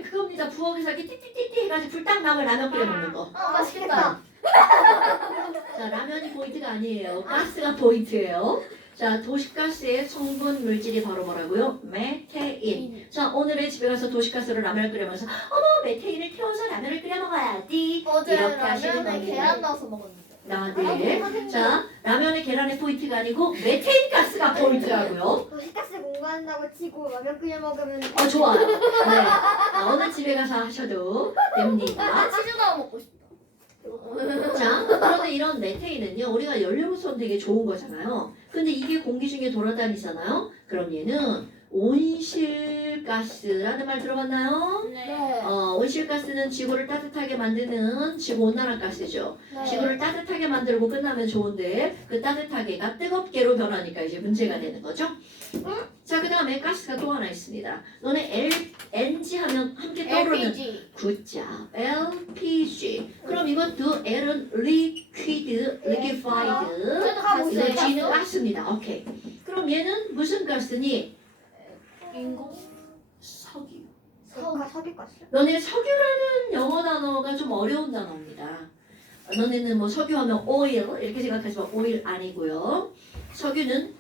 그겁니다. 부엌에서 이렇게 띠띠띠띠 해가지고 불 딱 나면 라면 끓여 먹는 거. 맛있겠다. 자, 라면이 포인트가 아니에요. 가스가 포인트예요. 자, 도시가스의 성분 물질이 바로 뭐라고요? 메테인. 자, 오늘의 집에 가서 도시가스로 라면을 끓여면서 어머, 메테인을 태워서 라면을 끓여 먹어야지. 어제 이렇게 하시는 라면에 겁니다. 계란 넣어서 먹었는데. 네. 자, 라면에 계란의 포인트가 아니고 메테인 가스가 포인트라고요. 도시가스 공부한다고 치고 라면 끓여 먹으면. 좋아요. 네. 오늘 집에 가서 하셔도 됩니다. 치즈 넣어 먹고 싶다. 자, 그런데 이런 메테인은요, 우리가 연료로서는 되게 좋은 거잖아요. 근데 이게 공기 중에 돌아다니잖아요. 그럼 얘는 온실가스라는 말 들어봤나요? 네. 온실가스는 지구를 따뜻하게 만드는 지구온난화 가스죠. 지구를 따뜻하게 만들고 끝나면 좋은데 그 따뜻하게가 뜨겁게로 변하니까 이제 문제가 되는 거죠. 자, 그 다음에 가스가 또 하나 있습니다. 너네 LNG 하면 함께 떠오르는 LPG. 굿자 LPG. 그럼 이것도 L은 liquid, liquefied. 저도 가스. 이거 G는 가스입니다. 오케이. 그럼 얘는 무슨 가스니? 인공. 석유. 석유가스. 너네 석유라는 영어 단어가 좀 어려운 단어입니다. 너네는 뭐 석유하면 oil 이렇게 생각하지만 oil 아니고요. 석유는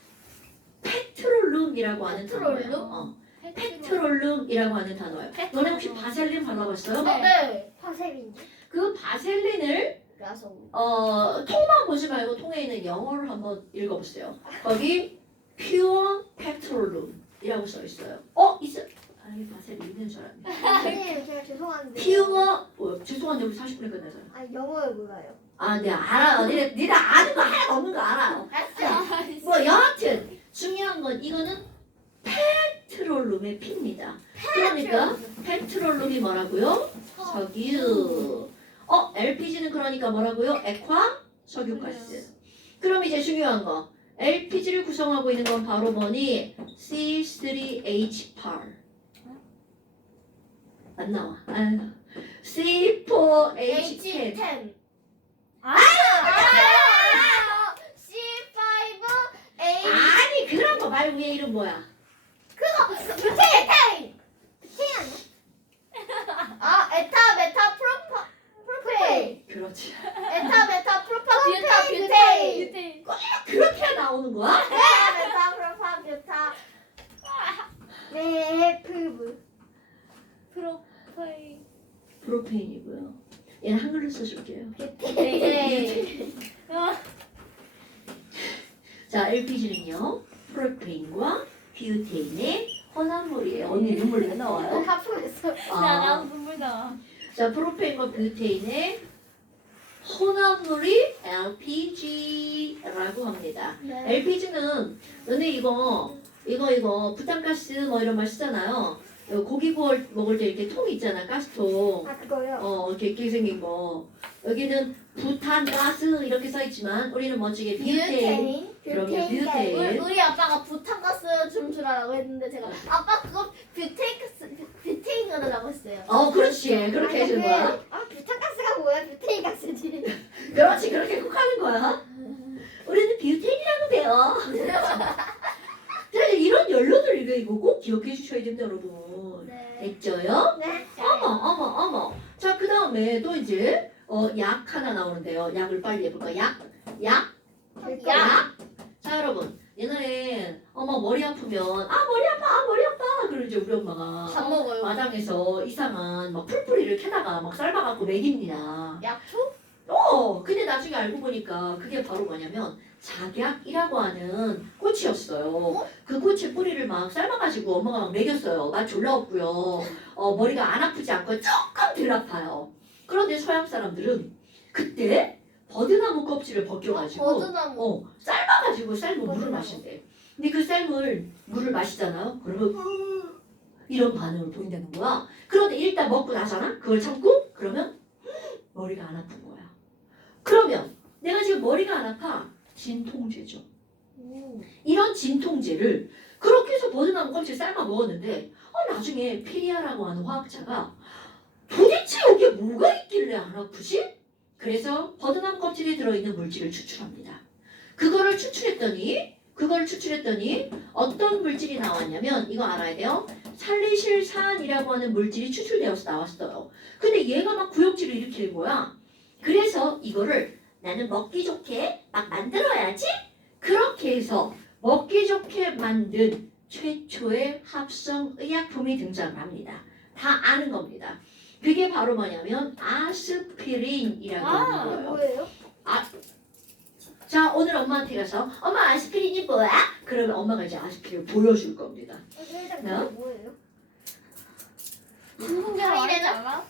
페트롤룸이라고 하는 페트롤룸? 단어예요. 페트롤룸이라고 하는 단어예요. 너네 혹시 바셀린 발라봤어요? 네. 파세린. 그 바셀린을 그래서 통만 보지 말고 통에 있는 영어를 한번 읽어보세요. 거기 pure petroleum이라고 써 있어요. 있어. 아니 바셀린 있는 줄 알았네. 선생님 제가 죄송한데. pure 죄송한데 우리 40분에 끝나잖아. 아니 영어를 몰라요. 네 알아요. 니네 아는 거 하나도 없는 거 알아요. 뭐 여하튼 중요한 건 이거는 페트롤룸의 P입니다. 그러니까 페트롤룸이 뭐라고요? 석유. LPG는 그러니까 뭐라고요? 액화 석유가스. 그럼 이제 중요한 거. LPG를 구성하고 있는 건 바로 뭐니? C3H8. 안 나와. C4H10. H10. 아, C5H. 아니 그런 거 말고 얘 이름 뭐야? 뷰테인. 아, 에타 메타 프로페인. 그렇지. 에타 메타 프로파 뷰타 뷰테인. 뷰테인. 그렇게 나오는 거야? 에타 메타 프로파 뷰타. 메프브. 프로파일. 프로페인이고요. 얘는 한글로 써줄게요. 뷰테인. 자, LPG는요. 프로페인과 뷰테인의 혼합물이에요. 언니 눈물 왜 나와요? 하품했어. 나도 눈물 나와. 자, 프로페인과 뷰테인의 혼합물이 LPG라고 합니다. 네. LPG는 너네 이거 부탄가스 뭐 이런 말 쓰잖아요. 고기 구워 먹을 때 이렇게 통 있잖아, 가스통. 아 그거요. 이렇게 생긴 거. 여기는 부탄가스 이렇게 써 있지만 우리는 멋지게 뷰테인. 그럼요, 뷰테인. 우리 아빠가 부탄가스 좀 주라고 했는데 제가 아빠 그거 뷰테인 넣으라고 했어요. 그렇지. 그렇게 해주는 거야. 아 부탄가스가 뭐야? 뷰테인 가스지. 그렇지, 그렇게 꼭 하는 거야. 우리는 뷰테인이라고 돼요. 자, 이런 연료들 이거 꼭 기억해 주셔야 됩니다, 여러분. 네. 됐죠요? 네. 어머. 자, 그 다음에 또 이제 약 하나 나오는데요. 약을 빨리 해볼까? 약. 자, 여러분. 옛날에 머리 아프면 머리 아파 그러지 우리 엄마가 밥 먹어요. 마당에서 이상한 막 풀뿌리를 캐다가 막 삶아갖고 먹입니다. 약초? 근데 나중에 알고 보니까 그게 바로 뭐냐면 작약이라고 하는 꽃이었어요. 그 꽃의 뿌리를 막 삶아가지고 엄마가 막 먹였어요. 맛 졸라 없고요. 머리가 안 아프지 않고 조금 덜 아파요. 그런데 서양 사람들은 그때 버드나무 껍질을 벗겨가지고 버드나무. 삶아가지고 삶은 물을 버드나무. 마신대. 근데 그 삶을 물을 마시잖아요. 그러면 이런 반응을 보인다는 거야. 그런데 일단 먹고 나잖아. 그걸 참고 그러면 머리가 안 아픈 거야. 그러면 내가 지금 머리가 안 아파. 진통제죠. 이런 진통제를 그렇게 해서 버드나무 껍질 삶아 먹었는데 나중에 피리아라고 하는 화학자가 도대체 여기에 뭐가 있길래 안 아프지? 그래서 버드나무 껍질에 들어있는 물질을 추출합니다. 그거를 추출했더니 어떤 물질이 나왔냐면 이거 알아야 돼요. 살리실산이라고 하는 물질이 추출되어서 나왔어요. 근데 얘가 막 구역질을 일으키는 거야. 그래서 이거를 나는 먹기 좋게 막 만들어야지. 그렇게 해서 먹기 좋게 만든 최초의 합성 의약품이 등장합니다. 다 아는 겁니다. 그게 바로 뭐냐면 아스피린이라고 하는 거예요. 뭐예요? 자, 오늘 엄마한테 가서 엄마 아스피린이 뭐야? 그러면 엄마가 이제 아스피린을 보여줄 겁니다. 일단 네? 그거 뭐예요? 타이레놀 알아?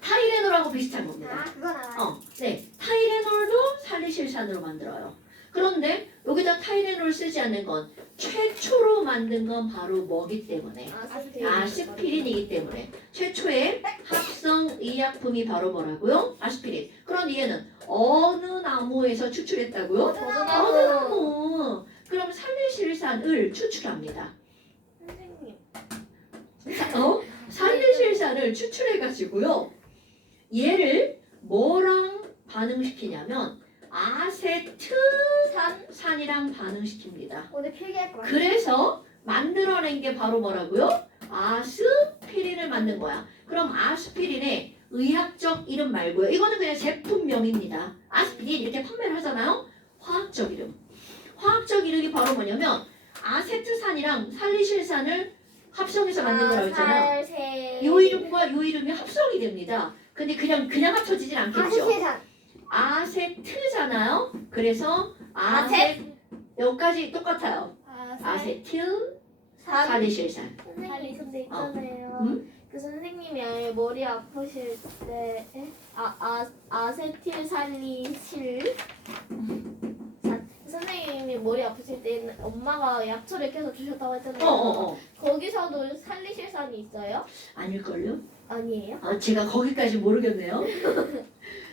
타이레놀하고 비슷한 겁니다. 아 그건 알아요. 네. 타이레놀도 살리실산으로 만들어요. 그런데 여기다 타이레놀 쓰지 않는 건 최초로 만든 건 바로 뭐기 때문에 아스피린이기 때문에 최초의 합성 의약품이 바로 뭐라고요? 아스피린. 그런데 얘는 어느 나무에서 추출했다고요? 버드나무. 어느 나무. 그럼 살리실산을 추출합니다. 선생님. 살리실산을 추출해가지고요. 얘를 뭐랑 반응시키냐면 아세트산이랑 반응시킵니다. 오늘 필기할 거 같아요. 그래서 만들어낸 게 바로 뭐라고요? 아스피린을 만든 거야. 그럼 아스피린의 의학적 이름 말고요. 이거는 그냥 제품명입니다. 아스피린 이렇게 판매를 하잖아요. 화학적 이름. 화학적 이름이 바로 뭐냐면 아세트산이랑 살리실산을 합성해서 만든 거라고 했잖아요. 요 이름과 요 이름이 합성이 됩니다. 근데 그냥 합쳐지진 않겠죠. 세상. 아세트잖아요. 그래서 여기까지 똑같아요. 아세틸 살리실산. 선생님 근데 있잖아요. 음? 그 선생님이 머리 아프실 때 아세틸살리실 선생님이 머리 아프실 때 엄마가 약초를 켜서 주셨다고 했잖아요. 거기서도 살리실산이 있어요? 아닐걸요? 아니에요? 제가 거기까지 모르겠네요.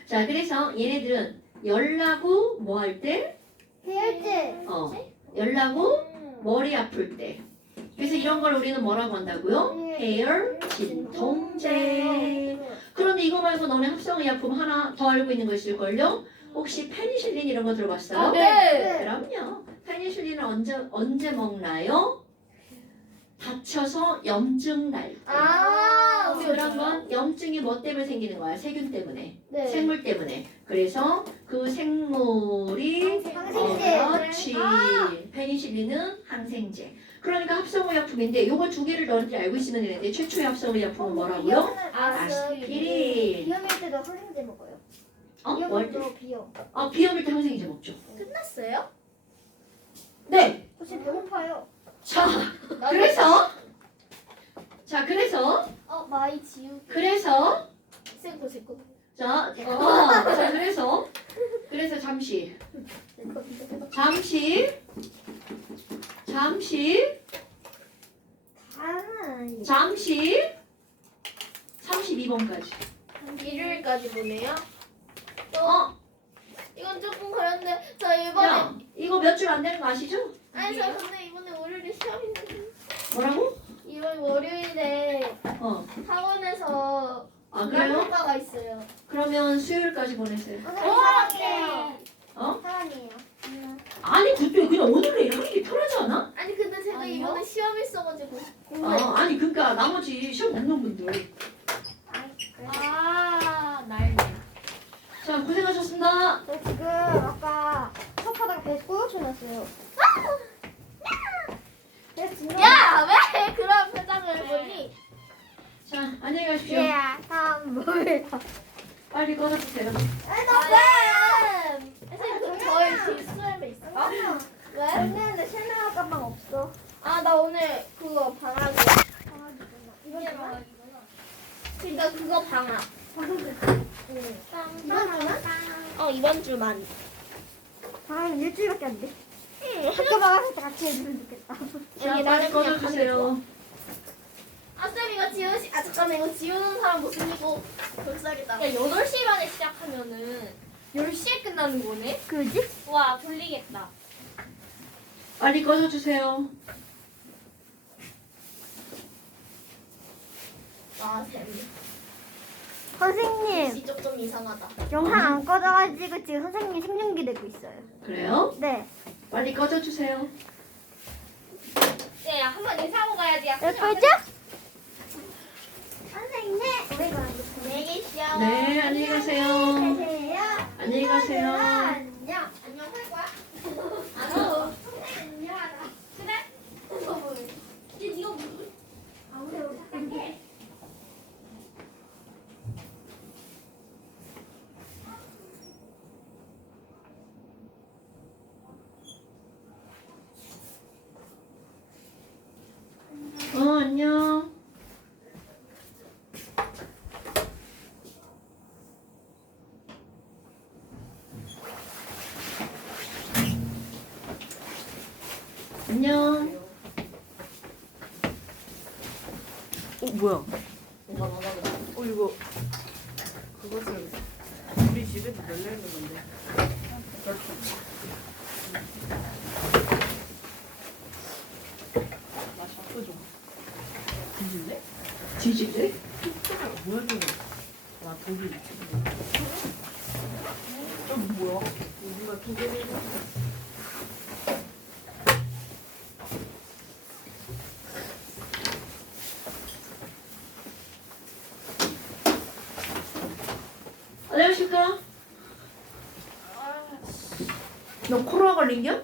자, 그래서 얘네들은 열나고 뭐 할 때? 해열제. 열나고 머리 아플 때. 그래서 이런 걸 우리는 뭐라고 한다고요? 헤어 진통제. 그런데 그런데 이거 말고 너네 합성의약품 하나 더 알고 있는 거 있을걸요? 혹시 페니실린 이런 거 들어봤어요? 네. 그럼요. 페니실린은 언제 먹나요? 다쳐서 염증 날 때. 아, 그런 건 염증이 뭐 때문에 생기는 거야? 세균 때문에. 네. 생물 때문에. 그래서 그 생물이 항생제. 그렇지. 페니실린은 항생제. 그러니까 합성의약품인데 요거 두 개를 너희들이 알고 있으면 되는데 최초의 합성의약품은 뭐라고요? 아스피린. 비염일 때도 항생제 먹어요. 어? 뭘 비염일 때? 때도 비염. 비염일 때 항생제 먹죠. 끝났어요? 네. 혹시 배고파요? 자, 그래서 마이 지우. 그래서 생고 생고. 그래서 잠시 다는 32번까지. 일요일까지 보내요? 이건 조금 그런데 저 이번에 야, 이거 몇 줄 안 되는 거 아시죠? 아니 저 근데 이번에 월요일에 시험 있는데 뭐라고? 이번 월요일에 학원에서 그래요? 학과가 있어요. 그러면 수요일까지 보내세요. 사랑이에요. 어? 사랑이에요. 아니 그때 그냥 오늘 내일 하는 게 편하지 않아? 아니 근데 제가 아니요? 이번에 시험 있어가지고 아니 그러니까 나머지 시험 없는 분들. 날네. 자 고생하셨습니다. 저 지금 아까 수업하다가 배 꼬여쳐 놨어요. 그래서 지금 야 왜 그런 표정을 보니? 자 안녕히 가십시오. 선물. 빨리 꺼져주세요. 선생님 저희 뒷수염에 있어요? 왜? 근데 실내화 가방 없어. 아 나 오늘 그거 방학이야. 이건 뭐야? 그러니까 그거 방학. 이번 주만. 방학은 일주일밖에 안 돼. 학교 방학할 때 같이 해주면 좋겠다. 자 빨리 꺼져주세요. 쌤 이거 잠깐만 이거 지우는 사람 못생기고 불쌍하겠다. 야 8시 반에 시작하면은 10시에 끝나는 거네? 그지? 와 졸리겠다. 빨리 꺼져주세요. 쌤. 선생님, 시적 좀 이상하다. 영상 안 꺼져가지고 지금 선생님 생중기 되고 있어요. 그래요? 네. 빨리 꺼져주세요. 야 한번 인사하고 가야지. 야, 예쁘죠? 선생님, 안녕히 계시오. 네 안녕히 가세요. 안녕히 가세요. 안녕. 안녕 할 거야? 안 안녕하다. 그래? 이제 네가 무슨 아무래도 부탁해. 안녕. 안녕. 뭐야? 이거 먹어보자. 이거 그것은 우리 집에도 널려 있는 건데. 나 샤프 좀. 뒤질래? 뒤질래? 뭐야 저거? 와 독일. 좀 뭐야? 우리가 두 개를. 안녕하십니까? 너 코로나 걸린겨?